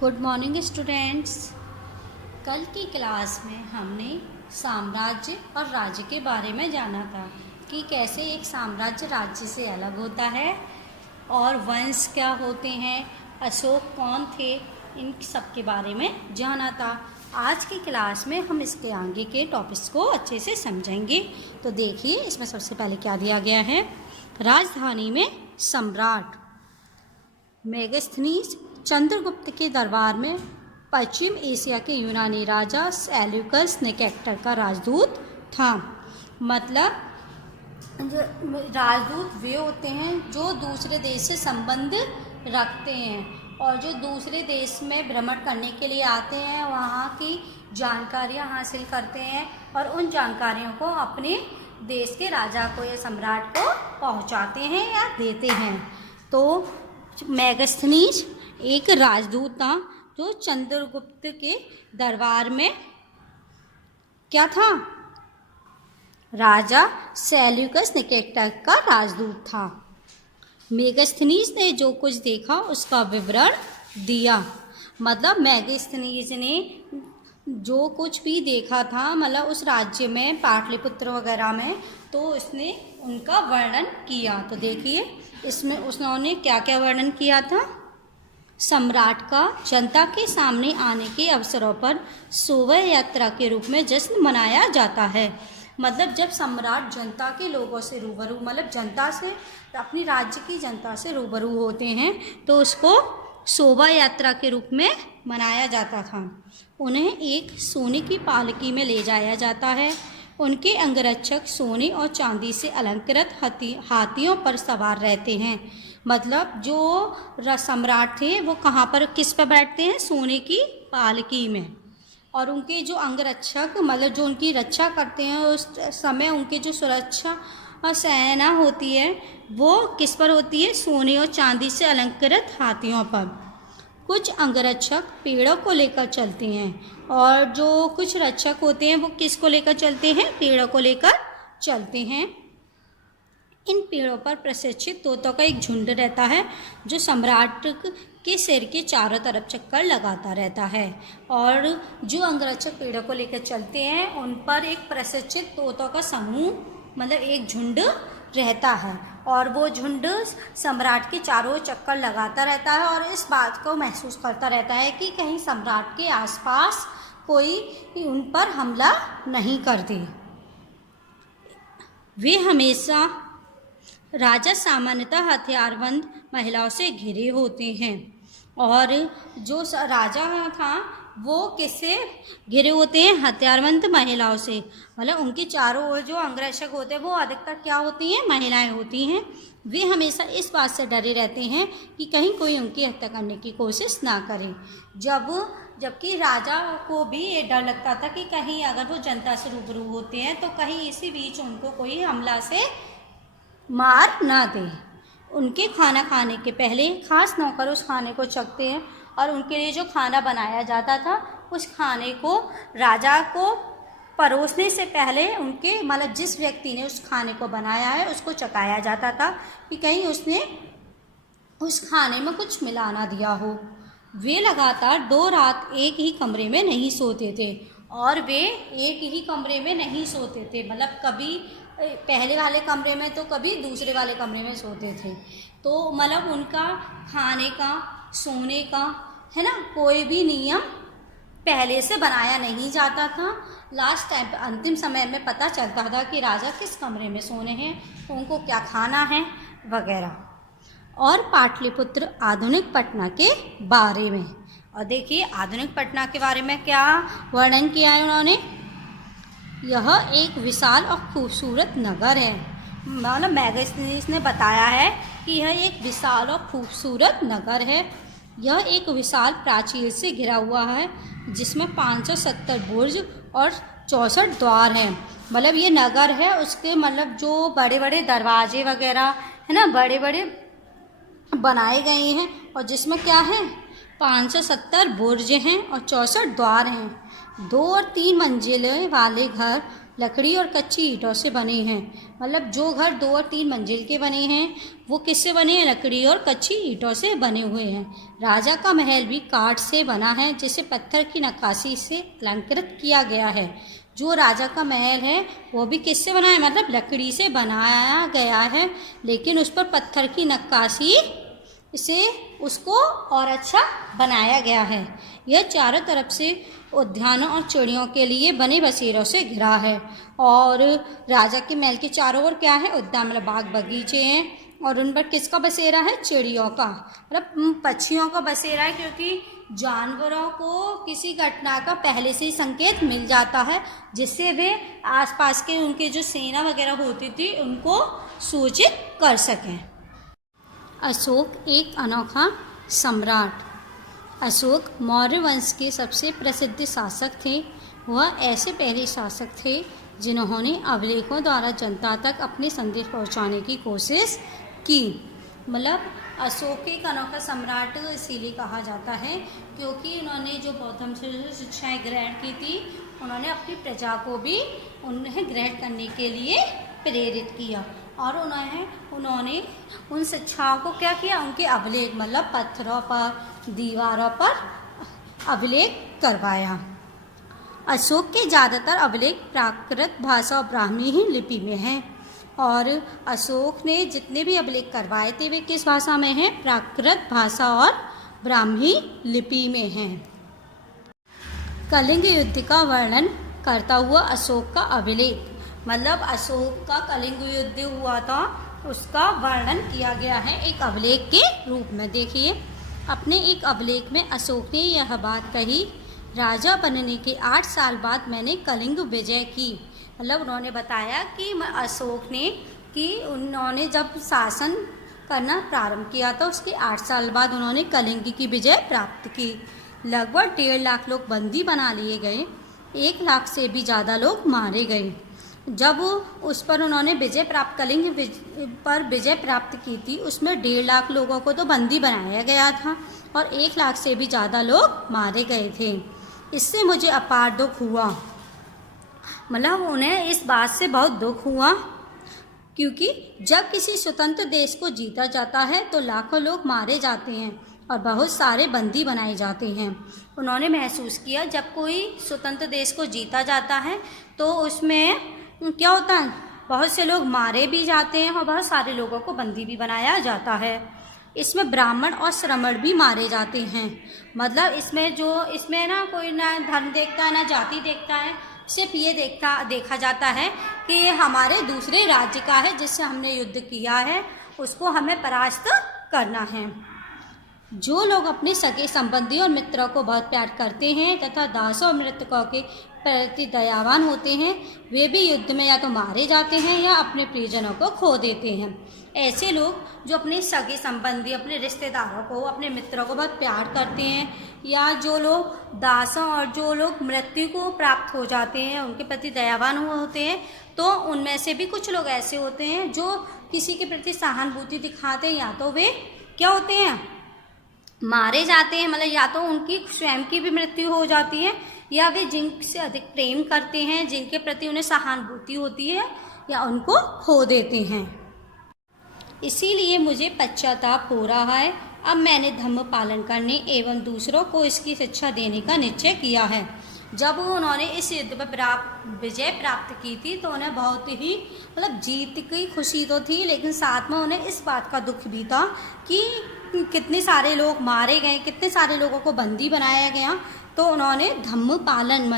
Good morning students. कल की class में हमने साम्राज्य और राज्य के बारे में जाना था कि कैसे एक साम्राज्य राज्य से अलग होता है और वंश क्या होते हैं, अशोक कौन थे, इन सब के बारे में जाना था। आज की क्लास में हम इसके आगे के टॉपिक्स को अच्छे से समझेंगे। तो देखिए इसमें सबसे पहले क्या दिया गया है। राजधानी में सम्राट मेगास्थनीज चंद्रगुप्त के दरबार में पश्चिम एशिया के यूनानी राजा सेल्यूकस निकेटर का राजदूत था। मतलब राजदूत वे होते हैं जो दूसरे देश से संबंध रखते हैं और जो दूसरे देश में भ्रमण करने के लिए आते हैं, वहाँ की जानकारियाँ हासिल करते हैं और उन जानकारियों को अपने देश के राजा को या सम्राट को पहुँचाते हैं या देते हैं। तो मेगास्थनीज एक राजदूत था जो चंद्रगुप्त के दरबार में क्या था, राजा सेल्यूकस निकेटर का राजदूत था। मेगास्थनीज ने जो कुछ देखा उसका विवरण दिया। मतलब मेगास्थनीज ने जो कुछ भी देखा था, मतलब उस राज्य में पाटलिपुत्र वगैरह में, तो उसने उनका वर्णन किया। तो देखिए इसमें उन्होंने क्या क्या वर्णन किया था। सम्राट का जनता के सामने आने के अवसरों पर शोभा यात्रा के रूप में जश्न मनाया जाता है। मतलब जब सम्राट जनता के लोगों से रूबरू, मतलब जनता से, अपनी राज्य की जनता से रूबरू होते हैं, तो उसको शोभा यात्रा के रूप में मनाया जाता था। उन्हें एक सोने की पालकी में ले जाया जाता है। उनके अंगरक्षक सोने और चांदी से अलंकृत हाथियों पर सवार रहते हैं। मतलब जो सम्राट थे वो कहाँ पर, किस पर बैठते हैं, सोने की पालकी में। और उनके जो अंगरक्षक, मतलब जो उनकी रक्षा करते हैं, उस समय उनके जो सुरक्षा और सेना होती है वो किस पर होती है, सोने और चांदी से अलंकृत हाथियों पर। कुछ अंगरक्षक पेड़ों को लेकर चलते हैं और जो कुछ रक्षक होते हैं वो किसको लेकर चलते हैं, पेड़ों को लेकर चलते हैं। इन पेड़ों पर प्रशिक्षित तोतों का एक झुंड रहता है जो सम्राट के सिर के चारों तरफ चक्कर लगाता रहता है। और जो अंगरक्षक पेड़ों को लेकर चलते हैं उन पर एक प्रशिक्षित तोतों का समूह, मतलब एक झुंड रहता है और वो झुंड सम्राट के चारों चक्कर लगाता रहता है और इस बात को महसूस करता रहता है कि कहीं सम्राट के आसपास कोई उन पर हमला नहीं कर दे। वे हमेशा, राजा सामान्यतः हथियारबंद महिलाओं से घिरे होते हैं और जो राजा था वो किससे घिरे होते हैं, हथियारबंद महिलाओं से। मतलब उनके चारों ओर जो अंगरक्षक होते हैं वो अधिकतर क्या होती हैं, महिलाएं होती हैं। वे हमेशा इस बात से डरे रहते हैं कि कहीं कोई उनकी हत्या करने की कोशिश ना करे। जबकि राजा को भी ये डर लगता था कि कहीं अगर वो जनता से रूबरू होते हैं तो कहीं इसी बीच उनको कोई हमला से मार ना दे। उनके खाना खाने के पहले खास नौकर उस खाने को चखते हैं और उनके लिए जो खाना बनाया जाता था उस खाने को राजा को परोसने से पहले उनके, मतलब जिस व्यक्ति ने उस खाने को बनाया है उसको चखाया जाता था कि कहीं उसने उस खाने में कुछ मिला ना दिया हो। वे लगातार 2 रात एक ही कमरे में नहीं सोते थे और वे एक ही कमरे में नहीं सोते थे, मतलब कभी पहले वाले कमरे में तो कभी दूसरे वाले कमरे में सोते थे। तो मतलब उनका खाने का, सोने का, है ना, कोई भी नियम पहले से बनाया नहीं जाता था। लास्ट टाइम अंतिम समय में पता चलता था कि राजा किस कमरे में सोने हैं, उनको क्या खाना है वगैरह। और पाटलिपुत्र आधुनिक पटना के बारे में, और देखिए आधुनिक पटना के बारे में क्या वर्णन किया है उन्होंने। यह एक विशाल और खूबसूरत नगर है। मतलब मेगास्थनीज ने बताया है कि यह एक विशाल और खूबसूरत नगर है। यह एक विशाल प्राचीर से घिरा हुआ है जिसमें 570 बुर्ज और 64 द्वार हैं। मतलब ये नगर है, उसके मतलब जो बड़े बड़े दरवाजे वगैरह है ना, बड़े बड़े बनाए गए हैं और जिसमें क्या है, 570 बुर्ज हैं और 64 द्वार हैं। 2 और 3 मंजिलें वाले घर लकड़ी और कच्ची ईंटों से बने हैं। मतलब जो घर 2 और 3 मंजिल के बने हैं वो किससे बने हैं? लकड़ी और कच्ची ईंटों से बने हुए हैं। राजा का महल भी काठ से बना है, जिसे पत्थर की नक्काशी से अलंकृत किया गया है। जो राजा का महल है वो भी किससे बना है? मतलब लकड़ी से बनाया गया है, लेकिन उस पर पत्थर की नक्काशी से उसको और अच्छा बनाया गया है। यह चारों तरफ से उद्यानों और चिड़ियों के लिए बने बसेरों से घिरा है। और राजा के महल के चारों ओर क्या है? उद्यान, मतलब बाग बगीचे हैं, और उन पर किसका बसेरा है? चिड़ियों का, मतलब पक्षियों का बसेरा है, क्योंकि जानवरों को किसी घटना का पहले से ही संकेत मिल जाता है, जिससे वे आसपास के उनके जो सेना वगैरह होती थी उनको सूचित कर सकें। अशोक एक अनोखा सम्राट। अशोक मौर्य वंश के सबसे प्रसिद्ध शासक थे। वह ऐसे पहले शासक थे जिन्होंने अभिलेखों द्वारा जनता तक अपने संदेश पहुंचाने की कोशिश की। मतलब अशोक एक अनोखा सम्राट इसीलिए कहा जाता है क्योंकि उन्होंने जो बौद्ध धर्म से शिक्षाएँ ग्रहण की थी, उन्होंने अपनी प्रजा को भी उन्हें ग्रहण करने के लिए प्रेरित किया। और उन्होंने उन शिक्षाओं को क्या किया? उनके अभिलेख, मतलब पत्थरों पर, दीवारों पर अभिलेख करवाया। अशोक के ज़्यादातर अभिलेख प्राकृत भाषा और ब्राह्मी ही लिपि में हैं। और अशोक ने जितने भी अभिलेख करवाए थे वे किस भाषा में हैं? प्राकृत भाषा और ब्राह्मी लिपि में हैं। कलिंग युद्ध का वर्णन करता हुआ अशोक का अभिलेख, मतलब अशोक का कलिंग युद्ध हुआ था उसका वर्णन किया गया है एक अभिलेख के रूप में। देखिए, अपने एक अभिलेख में अशोक ने यह बात कही, राजा बनने के 8 साल बाद मैंने कलिंग विजय की। मतलब उन्होंने बताया कि अशोक ने उन्होंने जब शासन करना प्रारंभ किया था उसके 8 साल बाद उन्होंने कलिंग की विजय प्राप्त की। लगभग 1.5 लाख लोग बंदी बना लिए गए, 1 लाख से भी ज़्यादा लोग मारे गए। जब उस पर उन्होंने कलिंग पर विजय प्राप्त की थी, उसमें 1.5 लाख लोगों को तो बंदी बनाया गया था और 1 लाख से भी ज़्यादा लोग मारे गए थे। इससे मुझे अपार दुख हुआ। मतलब उन्हें इस बात से बहुत दुख हुआ क्योंकि जब किसी स्वतंत्र देश को जीता जाता है तो लाखों लोग मारे जाते हैं और बहुत सारे बंदी बनाए जाते हैं। उन्होंने महसूस किया जब कोई स्वतंत्र देश को जीता जाता है तो उसमें क्या होता है? बहुत से लोग मारे भी जाते हैं और बहुत सारे लोगों को बंदी भी बनाया जाता है। इसमें ब्राह्मण और श्रमण भी मारे जाते हैं। मतलब इसमें ना कोई ना धर्म देखता है ना जाति देखता है, सिर्फ ये देखा जाता है कि ये हमारे दूसरे राज्य का है जिससे हमने युद्ध किया है, उसको हमें परास्त करना है। जो लोग अपने सगे संबंधी और मित्रों को बहुत प्यार करते हैं तथा दासों और मृतकों के प्रति दयावान होते हैं, वे भी युद्ध में या तो मारे जाते हैं या अपने प्रियजनों को खो देते हैं। ऐसे लोग जो अपने सगे संबंधी, अपने रिश्तेदारों को, अपने मित्रों को बहुत प्यार करते हैं, या जो लोग दासों और जो लोग मृत्यु को प्राप्त हो जाते हैं उनके प्रति दयावान होते हैं, तो उनमें से भी कुछ लोग ऐसे होते हैं जो किसी के प्रति सहानुभूति दिखाते हैं, या तो वे क्या होते हैं? मारे जाते हैं। मतलब या तो उनकी स्वयं की भी मृत्यु हो जाती है या वे जिनसे अधिक प्रेम करते हैं, जिनके प्रति उन्हें सहानुभूति होती है, या उनको खो देते हैं। इसीलिए मुझे पश्चाताप हो रहा है। अब मैंने धर्म पालन करने एवं दूसरों को इसकी शिक्षा देने का निश्चय किया है। जब उन्होंने इस युद्ध पर विजय प्राप्त की थी तो उन्हें बहुत ही जीत की खुशी तो थी, लेकिन साथ में उन्हें इस बात का दुख भी था कि कितने सारे लोग मारे गए, कितने सारे लोगों को बंदी बनाया गया। तो उन्होंने धम्म पालन,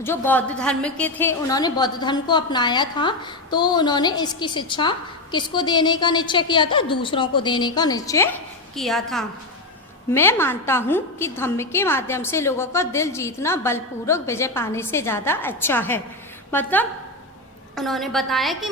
जो बौद्ध धर्म के थे, उन्होंने बौद्ध धर्म को अपनाया था। तो उन्होंने इसकी शिक्षा किसको देने का निश्चय किया था? दूसरों को देने का निश्चय किया था। मैं मानता हूँ कि धम्म के माध्यम से लोगों का दिल जीतना बलपूर्वक विजय पाने से ज़्यादा अच्छा है। मतलब उन्होंने बताया कि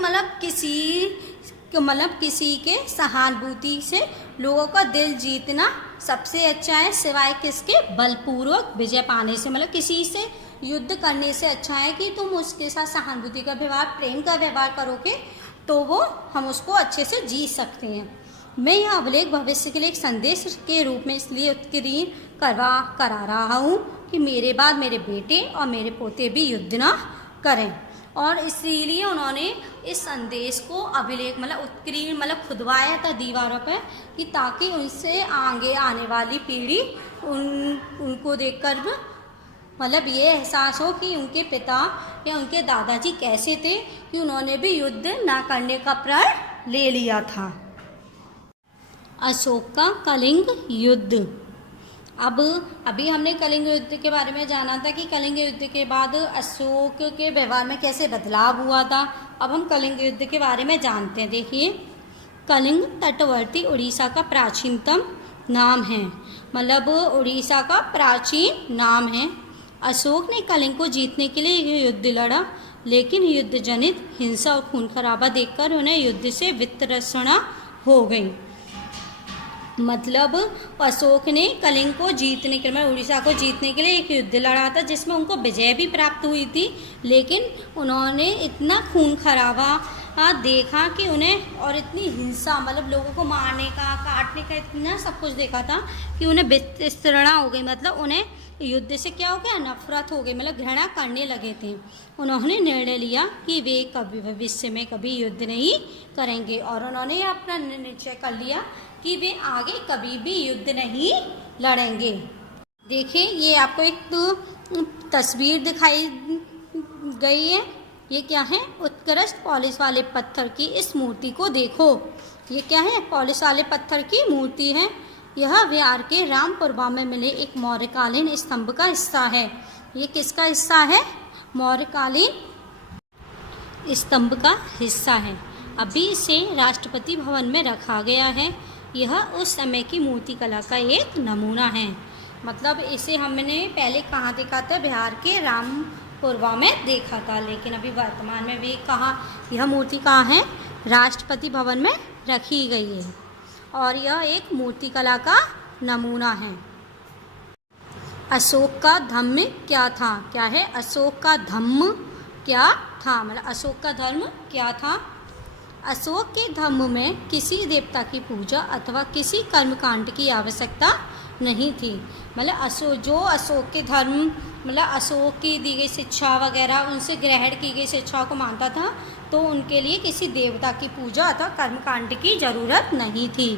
किसी के सहानुभूति से लोगों का दिल जीतना सबसे अच्छा है, सिवाय किसके? बलपूर्वक विजय पाने से। मतलब किसी से युद्ध करने से अच्छा है कि तुम उसके साथ सहानुभूति का व्यवहार, प्रेम का व्यवहार करोगे तो हम उसको अच्छे से जीत सकते हैं। मैं यह अभिलेख भविष्य के लिए एक संदेश के रूप में इसलिए उत्कीर्ण करा रहा हूँ कि मेरे बाद मेरे बेटे और मेरे पोते भी युद्ध न करें। और इसीलिए उन्होंने इस संदेश को अभिलेख मतलब उत्कीर्ण मतलब खुदवाया था दीवारों पर, कि ताकि उनसे आगे आने वाली पीढ़ी उनको देखकर मतलब ये एहसास हो कि उनके पिता या उनके दादाजी कैसे थे, कि उन्होंने भी युद्ध ना करने का प्रण ले लिया था। अशोक का कलिंग युद्ध। अब अभी हमने कलिंग युद्ध के बारे में जाना था कि कलिंग युद्ध के बाद अशोक के व्यवहार में कैसे बदलाव हुआ था। अब हम कलिंग युद्ध के बारे में जानते हैं। देखिए, कलिंग तटवर्ती उड़ीसा का प्राचीनतम नाम है, मतलब उड़ीसा का प्राचीन नाम है। अशोक ने कलिंग को जीतने के लिए यह युद्ध लड़ा, लेकिन युद्ध जनित हिंसा और खून खराबा देखकर उन्हें युद्ध से वितृष्णा हो गई। मतलब अशोक ने कलिंग को जीतने के लिए उड़ीसा को जीतने के लिए एक युद्ध लड़ा था, जिसमें उनको विजय भी प्राप्त हुई थी, लेकिन उन्होंने इतना खून खराबा देखा कि उन्हें, और इतनी हिंसा मतलब लोगों को मारने का काटने का इतना सब कुछ देखा था कि उन्हें वितृष्णा हो गई। मतलब उन्हें युद्ध से क्या हो गया, नफरत हो गई, मतलब घृणा करने लगे थे। उन्होंने निर्णय लिया कि वे कभी भविष्य में कभी युद्ध नहीं करेंगे, और उन्होंने अपना निश्चय कर लिया कि वे आगे कभी भी युद्ध नहीं लड़ेंगे। देखिए, ये आपको एक तस्वीर दिखाई गई है। ये क्या है, उत्कृष्ट पॉलिश वाले पत्थर की इस मूर्ति को देखो। ये क्या है, पॉलिश वाले पत्थर की मूर्ति है। यह बिहार के रामपुरवा में मिले एक मौर्यकालीन स्तंभ का हिस्सा है। ये किसका हिस्सा है, मौर्यकालीन स्तंभ का हिस्सा है। अभी इसे राष्ट्रपति भवन में रखा गया है। यह उस समय की मूर्ति कला का एक नमूना है। मतलब इसे हमने पहले कहाँ देखा था, बिहार के रामपुरवा में देखा था, लेकिन अभी वर्तमान में भी कहाँ, यह मूर्ति कहाँ है, राष्ट्रपति भवन में रखी गई है, और यह एक मूर्ति कला का नमूना है। अशोक का धम्म क्या था, क्या है, अशोक का धम्म क्या था, मतलब अशोक का धर्म क्या था। अशोक के धम्म में किसी देवता की पूजा अथवा किसी कर्मकांड की आवश्यकता नहीं थी। मतलब अशोक के धर्म मतलब अशोक की दी गई शिक्षा वगैरह, उनसे ग्रहण की गई शिक्षाओं को मानता था, तो उनके लिए किसी देवता की पूजा अथवा कर्मकांड की जरूरत नहीं थी।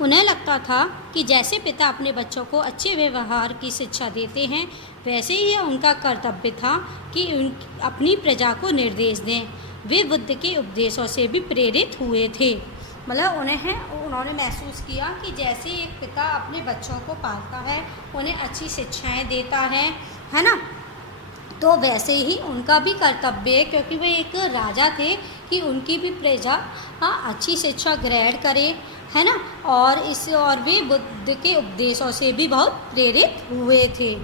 उन्हें लगता था कि जैसे पिता अपने बच्चों को अच्छे व्यवहार की शिक्षा देते हैं, वैसे ही उनका कर्तव्य था कि अपनी प्रजा को निर्देश दें। वे बुद्ध के उपदेशों से भी प्रेरित हुए थे। मतलब उन्होंने महसूस किया कि जैसे एक पिता अपने बच्चों को पालता है, उन्हें अच्छी शिक्षाएं देता है ना, तो वैसे ही उनका भी कर्तव्य है, क्योंकि वे एक राजा थे, कि उनकी भी प्रजा अच्छी शिक्षा ग्रहण करे, है ना, और वे बुद्ध के उपदेशों से भी बहुत प्रेरित हुए थे।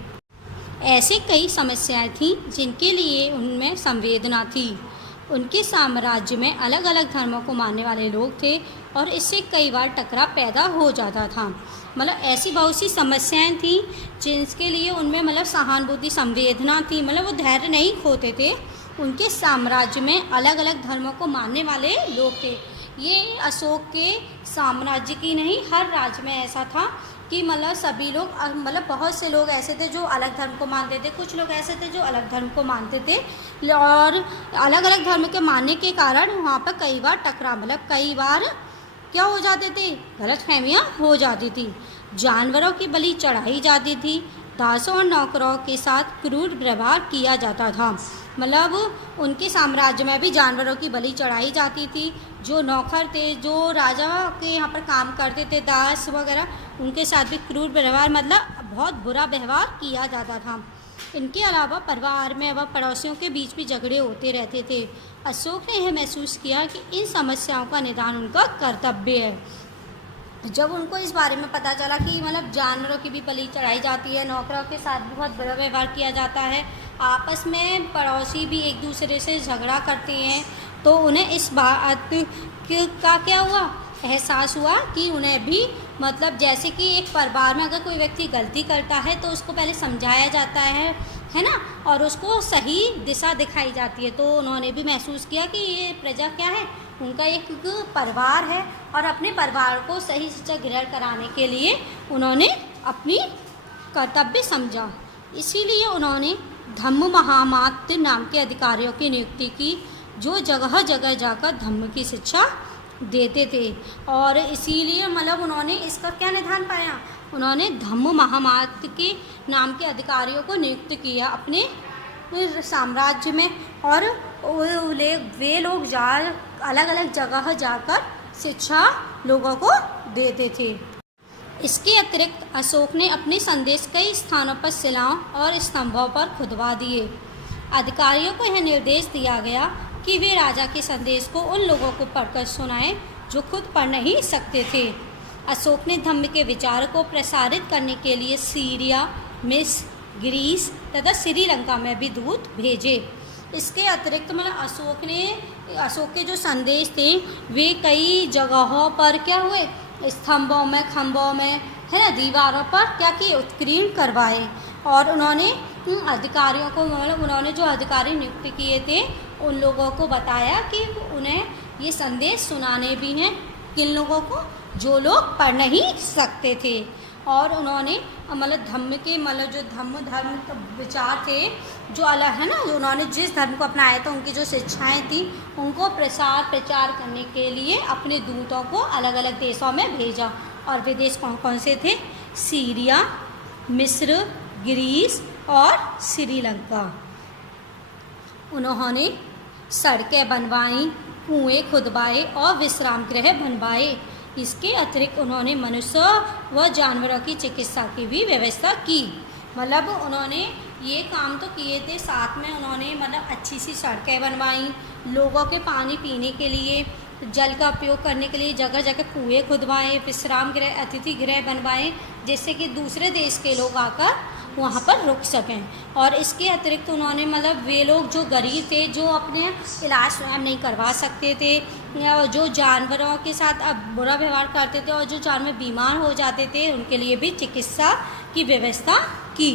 ऐसे कई समस्याएं थीं जिनके लिए उनमें संवेदना थी। उनके साम्राज्य में अलग अलग धर्मों को मानने वाले लोग थे, और इससे कई बार टकराव पैदा हो जाता था। मतलब ऐसी बहुत सी समस्याएं थीं जिनके लिए उनमें मतलब सहानुभूति संवेदना थी, मतलब वो धैर्य नहीं खोते थे। उनके साम्राज्य में अलग अलग धर्मों को मानने वाले लोग थे। ये अशोक के साम्राज्य की नहीं, हर राज्य में ऐसा था कि मतलब सभी लोग, मतलब बहुत से लोग ऐसे थे जो अलग धर्म को मानते थे, कुछ लोग ऐसे थे जो अलग धर्म को मानते थे, और अलग अलग धर्म के मानने के कारण वहाँ पर कई बार टकराव, मतलब कई बार क्या हो जाते थे, गलतफहमियाँ हो जाती थी। जानवरों की बलि चढ़ाई जाती थी। दासों और नौकरों के साथ क्रूर व्यवहार किया जाता था। मतलब उनके साम्राज्य में भी जानवरों की बलि चढ़ाई जाती थी। जो नौकर थे, जो राजा के यहाँ पर काम करते थे, दास वगैरह, उनके साथ भी क्रूर व्यवहार मतलब बहुत बुरा व्यवहार किया जाता था। इनके अलावा परिवार में व पड़ोसियों के बीच भी झगड़े होते रहते थे। अशोक ने यह महसूस किया कि इन समस्याओं का निदान उनका कर्तव्य है। जब उनको इस बारे में पता चला कि मतलब जानवरों की भी बलि चढ़ाई जाती है, नौकरों के साथ भी बहुत बुरा व्यवहार किया जाता है, आपस में पड़ोसी भी एक दूसरे से झगड़ा करते हैं, तो उन्हें इस बात का क्या हुआ, एहसास हुआ कि उन्हें भी मतलब जैसे कि एक परिवार में अगर कोई व्यक्ति गलती करता है तो उसको पहले समझाया जाता है ना, और उसको सही दिशा दिखाई जाती है। तो उन्होंने भी महसूस किया कि ये प्रजा क्या है, उनका एक परिवार है और अपने परिवार को सही शिक्षा ग्रहण कराने के लिए उन्होंने अपनी कर्तव्य समझा। इसीलिए उन्होंने धम्म महामात्य नाम के अधिकारियों की नियुक्ति की, जो जगह जगह जाकर धम्म की शिक्षा देते थे। और इसीलिए मतलब उन्होंने इसका क्या निधान पाया, उन्होंने धम्म महामात्य के नाम के अधिकारियों को नियुक्त किया अपने साम्राज्य में, और वे लोग अलग अलग जगह जाकर शिक्षा लोगों को देते थे। इसके अतिरिक्त अशोक ने अपने संदेश कई स्थानों पर शिलाओं और स्तंभों पर खुदवा दिए। अधिकारियों को यह निर्देश दिया गया कि वे राजा के संदेश को उन लोगों को पढ़कर सुनाएं जो खुद पढ़ नहीं सकते थे। अशोक ने धम्म के विचार को प्रसारित करने के लिए सीरिया, मिस्र, ग्रीस तथा श्रीलंका में भी दूत भेजे। इसके अतिरिक्त मतलब अशोक के जो संदेश थे वे कई जगहों पर क्या हुए, स्तंभों में, खंभों में, है ना, दीवारों पर क्या किए, उत्कीर्ण करवाए। और उन्होंने अधिकारियों को मतलब उन्होंने जो अधिकारी नियुक्त किए थे उन लोगों को बताया कि उन्हें ये संदेश सुनाने भी हैं, किन लोगों को, जो लोग पढ़ नहीं सकते थे। और उन्होंने मतलब धम्म के मतलब जो धर्म विचार थे जो अलग है ना, जो उन्होंने जिस धर्म को अपनाया था उनकी जो शिक्षाएं थी उनको प्रचार करने के लिए अपने दूतों को अलग अलग देशों में भेजा। और वे देश कौन कौन से थे, सीरिया, मिस्र, ग्रीस और श्रीलंका। उन्होंने सड़कें बनवाई, कुएं खुदवाए और विश्राम गृह बनवाए। इसके अतिरिक्त उन्होंने मनुष्य व जानवरों की चिकित्सा की भी व्यवस्था की। मतलब उन्होंने ये काम तो किए थे, साथ में उन्होंने मतलब अच्छी सी सड़कें बनवाई, लोगों के पानी पीने के लिए, जल का उपयोग करने के लिए जगह जगह कुएं खुदवाए, विश्राम गृह, अतिथि गृह बनवाए, जिससे कि दूसरे देश के लोग आकर वहाँ पर रुक सकें। और इसके अतिरिक्त उन्होंने मतलब वे लोग जो गरीब थे, जो अपने इलाज स्वयं नहीं करवा सकते थे, या जो जानवरों के साथ अब बुरा व्यवहार करते थे और जो जानवर बीमार हो जाते थे, उनके लिए भी चिकित्सा की व्यवस्था की।